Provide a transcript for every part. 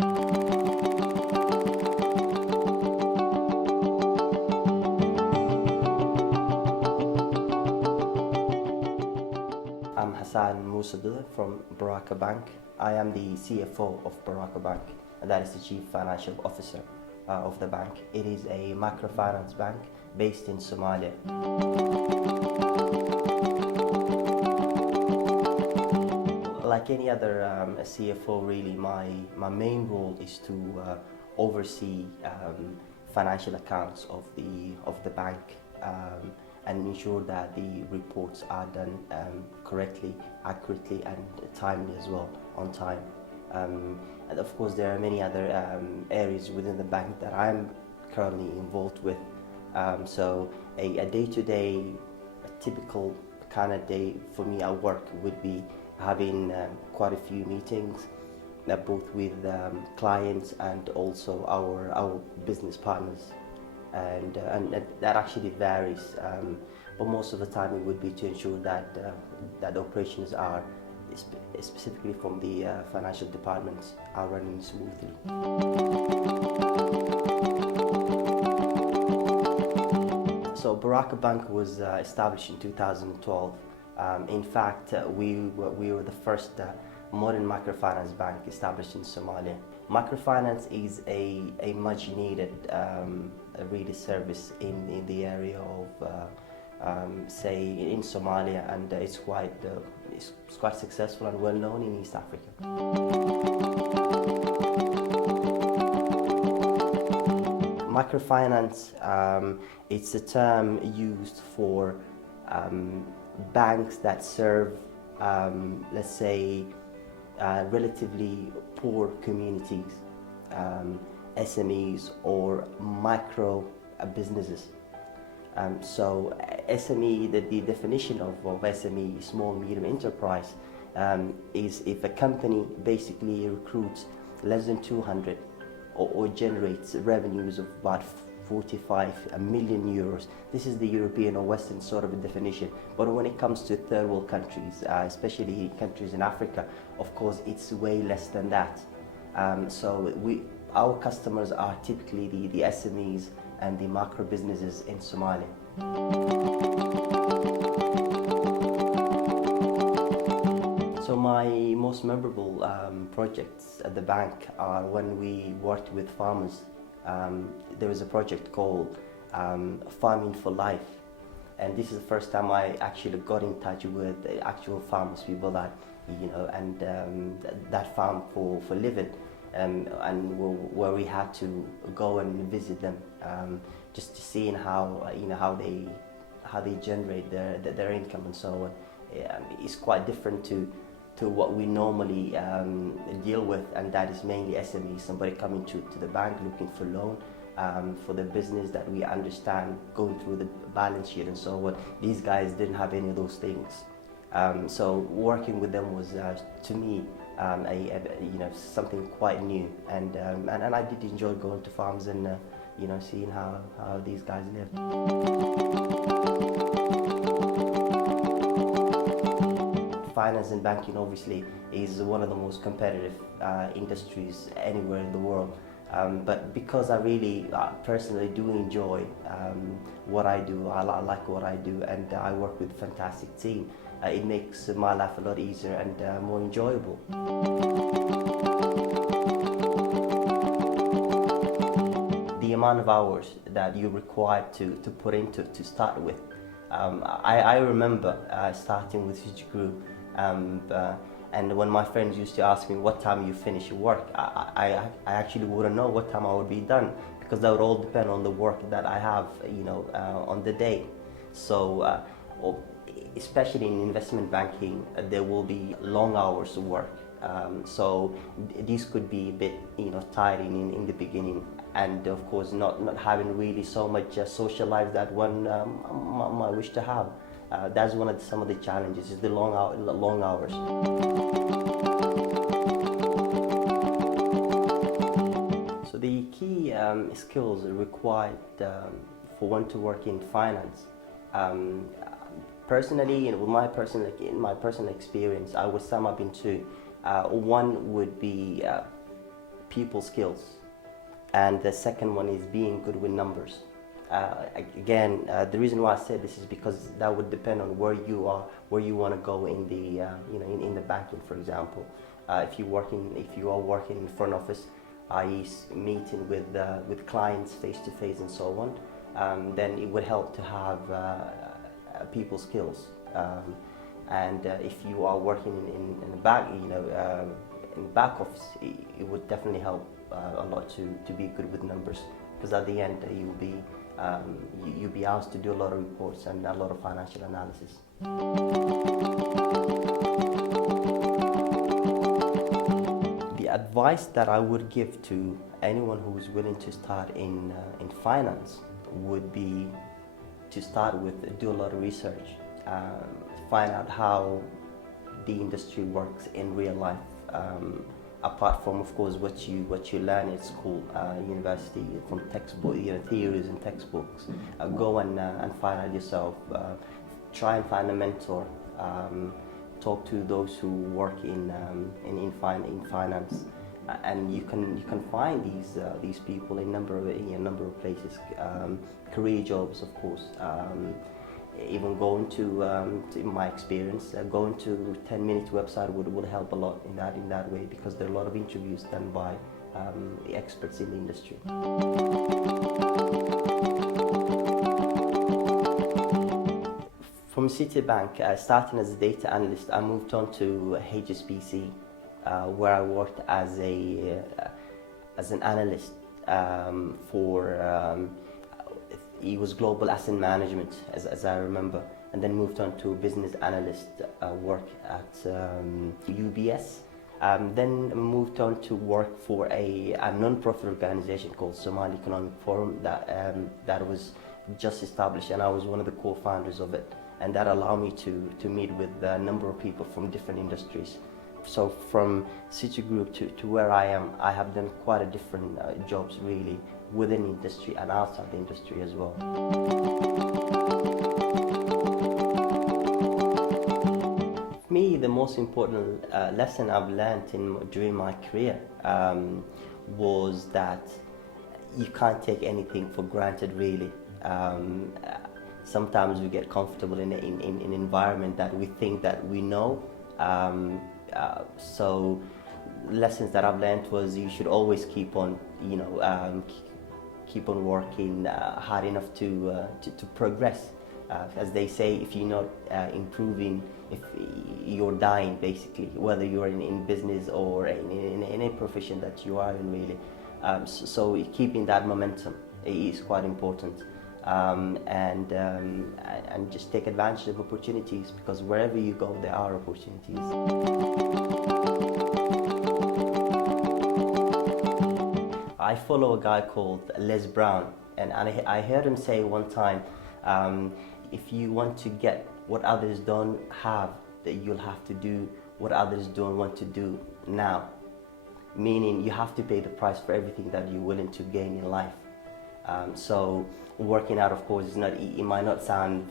I'm Hassan Dudde from Barwaqo Bank. I am the CFO of Barwaqo Bank, and that is the Chief Financial Officer of the bank. It is a microfinance bank based in Somalia. Like any other CFO, really, my main role is to oversee financial accounts of the bank and ensure that the reports are done correctly, accurately, and timely as well, on time. And of course, there are many other areas within the bank that I'm currently involved with. So a day-to-day, a typical kind of day for me at work would be having quite a few meetings, both with clients and also our business partners, and that actually varies. But most of the time, it would be to ensure that that operations are, specifically from the financial departments, are running smoothly. So Barwaqo Bank was established in 2012. In fact, we were the first modern microfinance bank established in Somalia. Microfinance is a much needed really service in the area of say in Somalia, and it's quite successful and well known in East Africa. Microfinance, it's a term used for banks that serve, let's say, relatively poor communities, SMEs or micro businesses. So SME, the definition of SME, small medium enterprise, is if a company basically recruits less than 200 or generates revenues of about 45 million euros. This is the European or Western sort of a definition. But when it comes to third world countries, especially countries in Africa, of course, it's way less than that. So our customers are typically the SMEs and the micro businesses in Somalia. So my most memorable projects at the bank are when we worked with farmers. There was a project called Farming for Life, and this is the first time I actually got in touch with the actual farmers, people that, and that farm for living, and where we had to go and visit them, just to see how how they generate their income and so on. It's quite different to what we normally deal with, and that is mainly SMEs, somebody coming to the bank looking for loan for the business that we understand, going through the balance sheet and so on. These guys didn't have any of those things. So working with them was, to me, something quite new, and I did enjoy going to farms and seeing how these guys live. Finance and banking obviously is one of the most competitive industries anywhere in the world. But because I really personally do enjoy what I do, I like what I do, and I work with a fantastic team, it makes my life a lot easier and more enjoyable. The amount of hours that you're required to put into to start with. I remember starting with each group, and when my friends used to ask me what time you finish your work, I actually wouldn't know what time I would be done, because that would all depend on the work that I have, on the day. So, especially in investment banking, there will be long hours of work. So these could be a bit, tiring in the beginning, and of course not having really so much social life that one might wish to have. That's some of the challenges, is the long hours. So the key skills required for one to work in finance. Personally, in my personal experience, I would sum up into one would be people skills, and the second one is being good with numbers. Again, the reason why I said this is because that would depend on where you are, where you want to go in the in the banking, for example. If you are working in front office, i.e. meeting with clients face to face and so on, then it would help to have people skills. And if you are working in the back, in back office, it would definitely help a lot to be good with numbers, because at the end you'll be asked to do a lot of reports and a lot of financial analysis. The advice that I would give to anyone who is willing to start in finance would be to start with do a lot of research, find out how the industry works in real life. Apart from, of course, what you learn at school, university, from textbook, theories and textbooks, go and find out yourself. Try and find a mentor. Talk to those who work in finance, and you can find these people in a number of places. Career jobs, of course. Even going to in my experience, going to 10-minute website would help a lot in that way, because there are a lot of interviews done by the experts in the industry. From Citibank, starting as a data analyst, I moved on to HSBC, where I worked as an analyst for. It was global asset management, as I remember, and then moved on to business analyst work at UBS. Then moved on to work for a non-profit organization called Somali Economic Forum that was just established, and I was one of the co-founders of it, and that allowed me to meet with a number of people from different industries. So from Citigroup to where I am, I have done quite a different jobs really, within the industry and outside the industry as well. For me, the most important lesson I've learned during my career was that you can't take anything for granted, really. Sometimes we get comfortable in an environment that we think that we know. So lessons that I've learned was you should always keep on, keep on working hard enough to progress. As they say, if you're not improving, if you're dying, basically, whether you're in business or in any profession that you are in, really. So keeping that momentum is quite important. And just take advantage of opportunities, because wherever you go, there are opportunities. I follow a guy called Les Brown, and I heard him say one time, if you want to get what others don't have, that you'll have to do what others don't want to do now. Meaning you have to pay the price for everything that you're willing to gain in life. So working out, of course, it might not sound,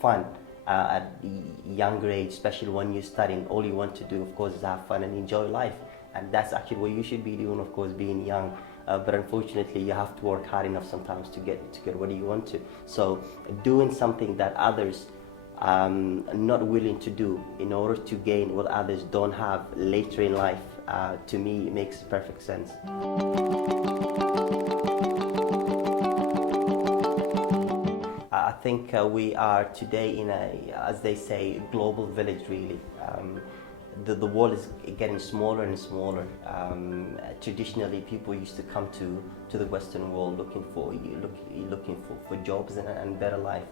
fun at the younger age, especially when you're studying. All you want to do, of course, is have fun and enjoy life, and that's actually what you should be doing, of course, being young. But unfortunately, you have to work hard enough sometimes to get what you want to. So doing something that others are not willing to do in order to gain what others don't have later in life, to me, it makes perfect sense. I think we are today in as they say, global village, really. The world is getting smaller and smaller. Traditionally, people used to come to the Western world looking for jobs and better life.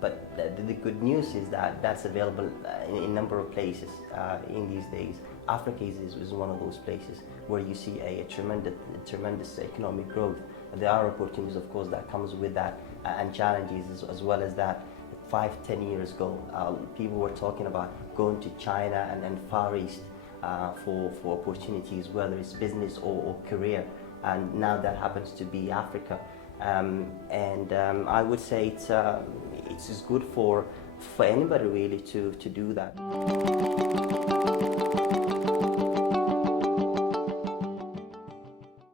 But the good news is that that's available in a number of places in these days. Africa is one of those places where you see a tremendous economic growth. There are opportunities, of course, that comes with that, and challenges as well as that. 5-10 years ago, people were talking about going to China and Far East for opportunities, whether it's business or career, and now that happens to be Africa. I would say it's as good for anybody really to do that.